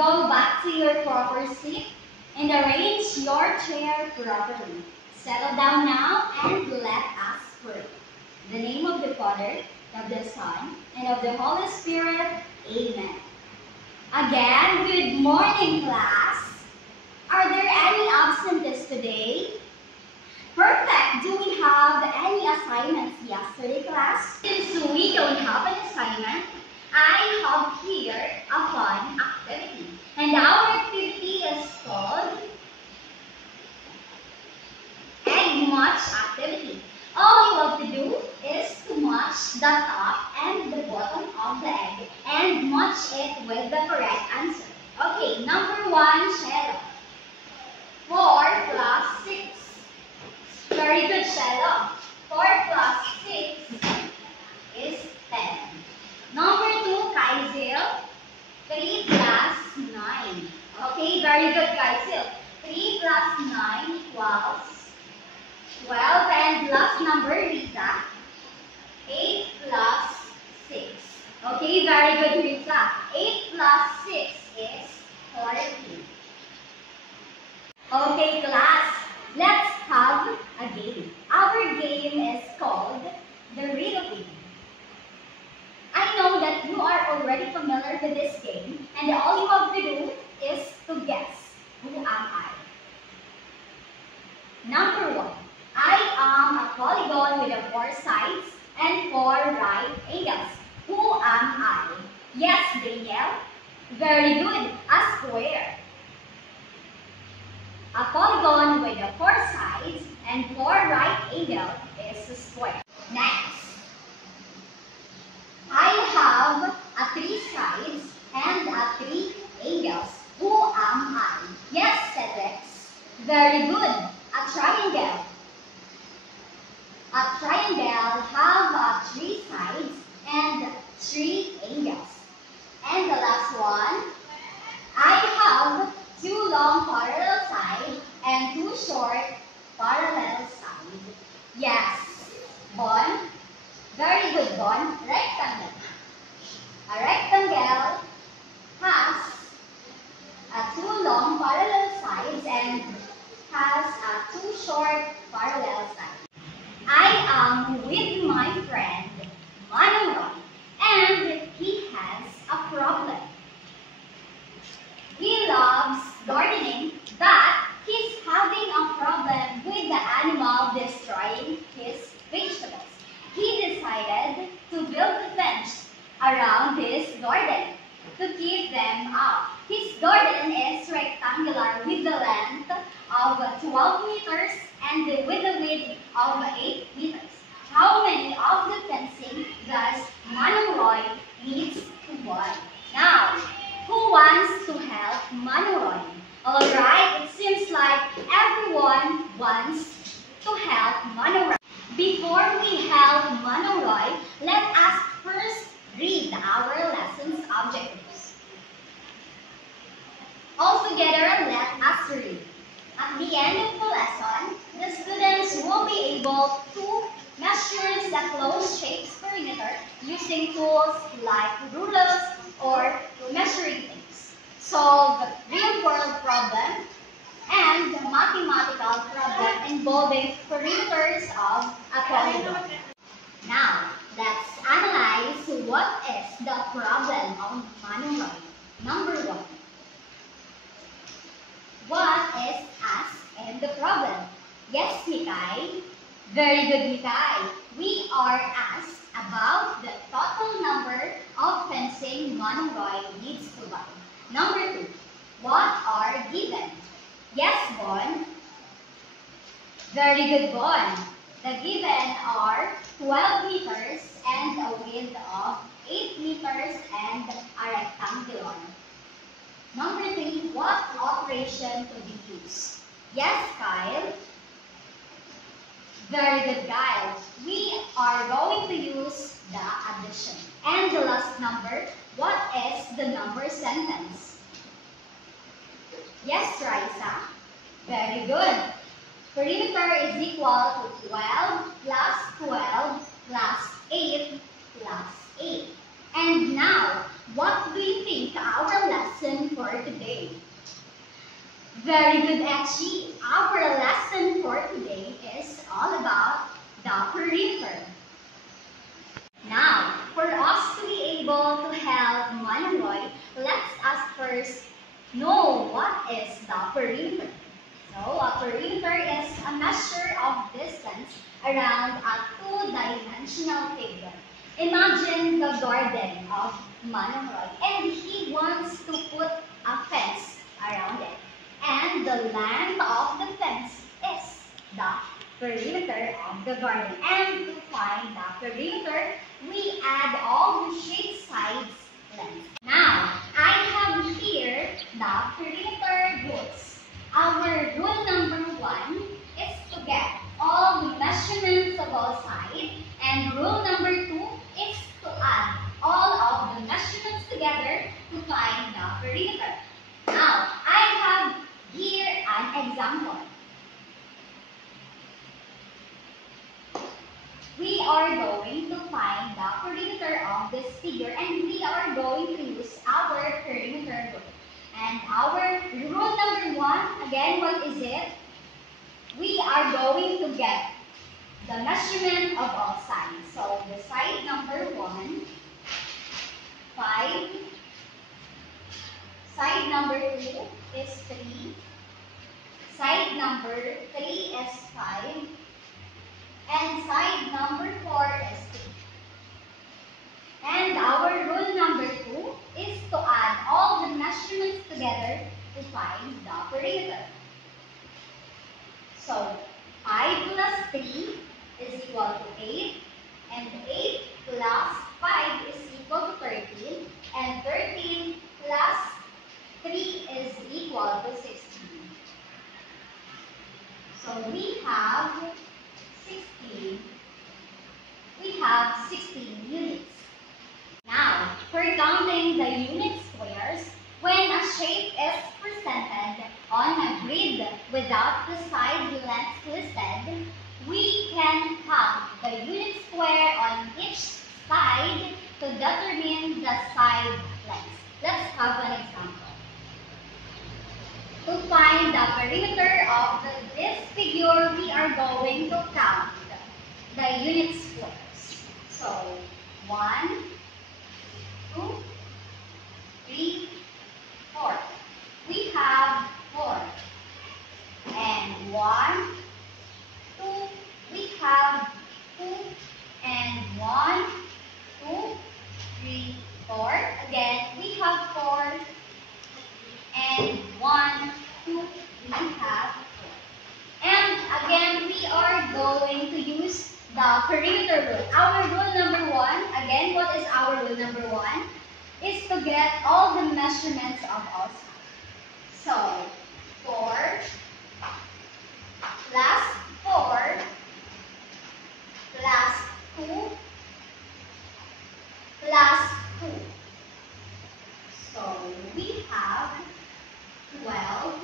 Go back to your proper seat and arrange your chair properly. Settle down now and let us pray. In the name of the Father, of the Son, and of the Holy Spirit. Amen. Again, good morning, class. Are there any absentees today? Perfect. Do we have any assignments yesterday, class? Since we don't have an assignment, I have here a fun activity. And our activity is called Egg Match Activity. All you have to do is to match the top and the bottom of the egg and match it with the correct answer. Okay, number 1, Shella. 4 plus 6. Very good, Shella. 4 plus 6 is 10. Number 2, Kaisil. 3 plus 9. Okay, very good, Kaisil. 3 plus 9 equals 12. And last number, Rita. 8 plus 6. Okay, very good, Rita. 8 plus 6 is 14. Okay, class, let's have a game. Our game is called the Riddle Game. I know that you are already familiar with this game, and all you have to do is to guess, who am I? Number 1, I am a polygon with 4 sides and 4 right angles. Who am I? Yes, Danielle. Very good, a square. A polygon with 4 sides and 4 right angles is a square. Next, I have 3 sides and 3 angles. Who am I? Yes, Cedric. Very good, a triangle. A triangle have 3 sides and 3 angles. And the last one, I have 2 long parallel sides and 2 short parallel sides. Yes, Bon. Very good, Bon. Rectangle. A rectangle has 2 long parallel sides and has 2 short parallel sides. I am with my friend Manoy, and he has a problem. He loves gardening, but he's having a problem with the animal destroying his vegetables. He decided to build a fence around his garden to keep them out. His garden is rectangular with the length of 12 meters and with the width of 8 meters. How many of the fencing does Manoy needs to buy? Now, who wants to help Manoy? Alright, it seems like everyone wants to help Manoy. Before we help Manoy, let us first read our lesson's objectives. All together, let us read. At the end of the lesson, the students will be able to measure the closed shapes perimeter using tools like rulers or measuring tapes, solve real-world problems, and mathematical problem involving perimeters of a polygon. Now, let's analyze what is the problem of Manoy. Number 1. What is asked in the problem? Yes, Mikay. Very good, Mikay. We are asked about the total number of fencing Manoy needs to buy. Number 2. What are given? Yes, Bon. Very good, Bon. The given are 12 meters and a width of 8 meters and a rectangular. Number 3, what operation to be used? Yes, Kyle. Very good, Kyle. We are going to use the addition. And the last number, what is the number sentence? Yes, Raisa. Very good. Perimeter is equal to 12 plus 12 plus 8 plus 8. And now, what do you think our lesson for today? Very good, Etchi. Our lesson for today is all about the perimeter. Now, for us to be able to help Manong Roy, let's us first know what is the perimeter. So, a perimeter is a measure of distance around a two-dimensional figure. Imagine the garden of Manong Roy, and he wants to put a fence around it. And the length of the fence is the perimeter of the garden. And to find the perimeter, we add all the straight sides length. Now, I have here the perimeter rules. Our rule number 1 is to get all the measurements of all sides, and rule number 2 is to add all of the measurements together to find the perimeter. Now, I have here an example. We are going to find the perimeter of this figure, and we are going to use our perimeter rule. And our rule number 1, again, what is it? We are going to get the measurement of all sides. So, the side number 1, 5. Side number 2 is 3. Side number 3 is 5. And side number 4 is 2. And our rule number 2 is to add all the measurements together to find the perimeter. So, 5 plus 3 is equal to 8. And 8 plus 5 is equal to 13. And 13 plus 3 is equal to 16. So, we have 16 units. Now, for counting the unit squares, when a shape is presented on a grid without the side lengths listed, we can count the unit square on each side to determine the side lengths. Let's have an example. To find the perimeter of this figure, we are going to count the unit squares. So, 1, 2, 3, 4. We have 4. And 1, 2, we have 2. And 1, 2, 3, 4. Again, we have 4. And 1, 2, we have 4. And again, we are going to use the perimeter rule. Our rule number 1, again, what is our rule number 1? Is to get all the measurements of all sides. So, 4 plus 4 plus 2 plus 2. So, we have 12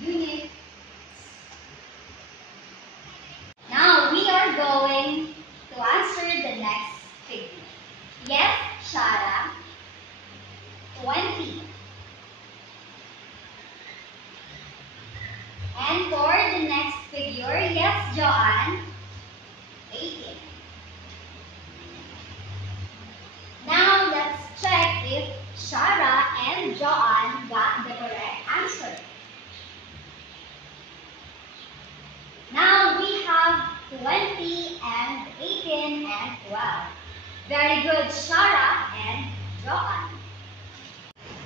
units. Now, we are going to answer the next figure. Yes, Shara, 20. And for the next figure, yes, Joanne, 18. Now, let's check if Shara and Joanne got the correct answer. Now, we have 20 and 18 and 12. Very good, Shara and Joanne.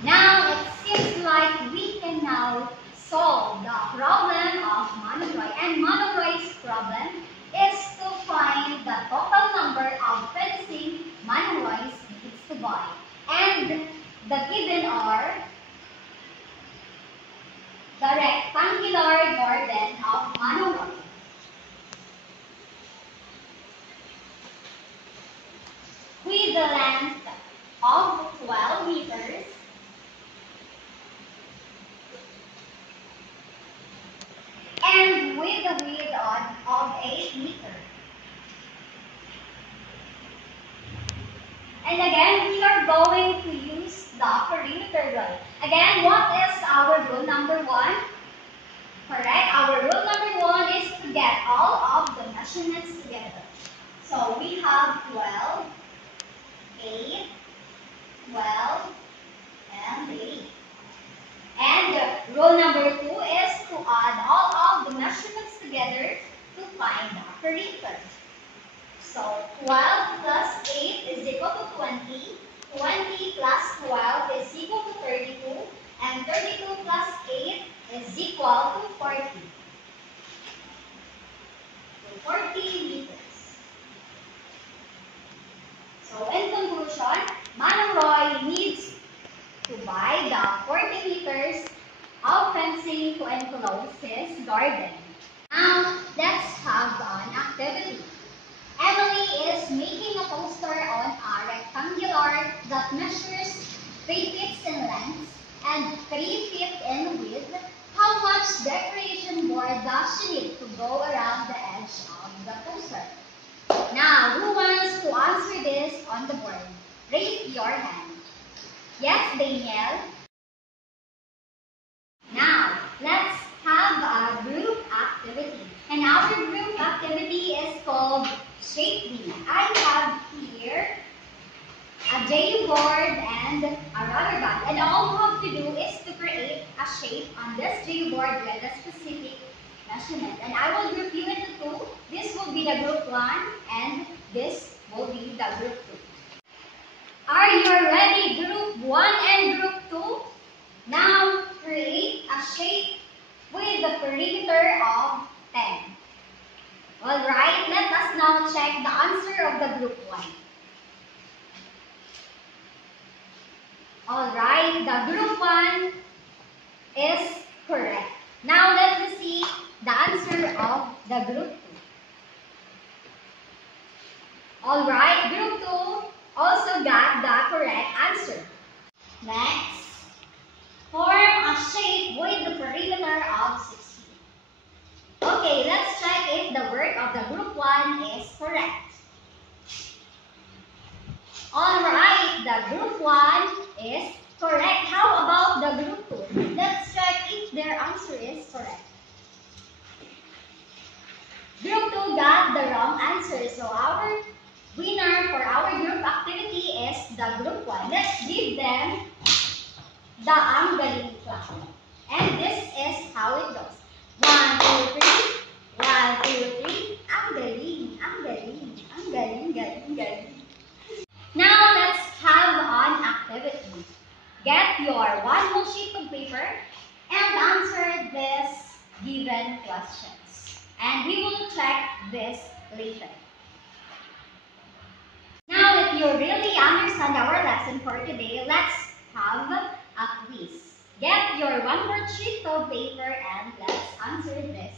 Now, it seems like we can now solve the problem of Manong Roy. And Manong Roy's problem is to find the total number of fencing Manong Roy needs to buy. And the given are the rectangular garden of Manong Roy. With the length of 12 meters and with the width of 8 meters. And again, we are going to use the perimeter rule. Again, what is our rule number 1? Correct. Our rule number 1 is to get all of the measurements together. So we have 12, 8, 12, and 8. And rule number 2 is to add all of the measurements together to find the perimeter. So 12 plus 8 is equal to 20. 20 plus 12 is equal to 32. And 32 plus 8 is equal to 40. So 40 meters. So in conclusion, Manong Roy needs to buy the 40 meters of fencing to enclose his garden. Now, let's have an activity. Emily is making a poster on a rectangular that measures 3 feet in length and 3 feet in width. How much decoration board does she need to go around the edge of the poster? Now, who wants to answer this on the board? Raise your hand. Yes, Danielle? Now, let's have a group activity. And our group activity is called Shape Me. I have here a J board and a rubber band. And all you have to do is to create a shape on this J board with a specific measurement. And I will group you into 2. This will be the group 1 and this will be the group 2. Are you ready, group 1 and group 2? Now, create a shape with the perimeter of 10. Alright, let us now check the answer of the group 1. Alright, the group 1 is correct. Now, let us see the answer of the group 2. Alright, group 2 also got the correct answer. Next, form a shape with the perimeter of 60. Okay, let's check if the work of the group 1 is correct. Alright, the group 1 is correct. How about the group 2? Let's check if their answer is correct. Group 2 got the wrong answer. So our winner for our group activity is the group 1. Let's give them the ang galing clap. And this is how it goes. 1, 2, 3. 1, 2, 3. Ang galing, ang galing, ang galing, galing, galing. Now let's have an activity. Get your one whole sheet of paper and answer this given questions. And we will check this later. Now, if you really understand our lesson for today, let's have a quiz. Get your one more sheet of paper and let's answer this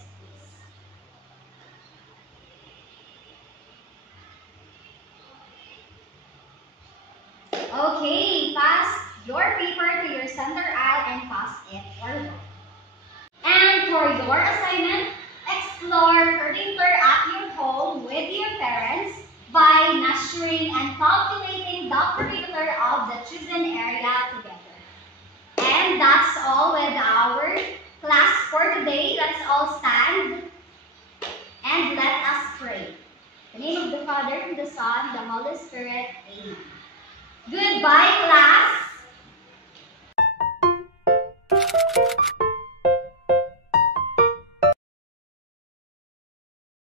quiz. Okay, pass your paper to your center aisle and pass it forward. And for your assignment, explore perimeter at your home with your parents by measuring and calculating the perimeter of the chosen area together. And that's all with our class for today. Let's all stand and let us pray. In the name of the Father, and the Son, and the Holy Spirit. Amen. Goodbye, class.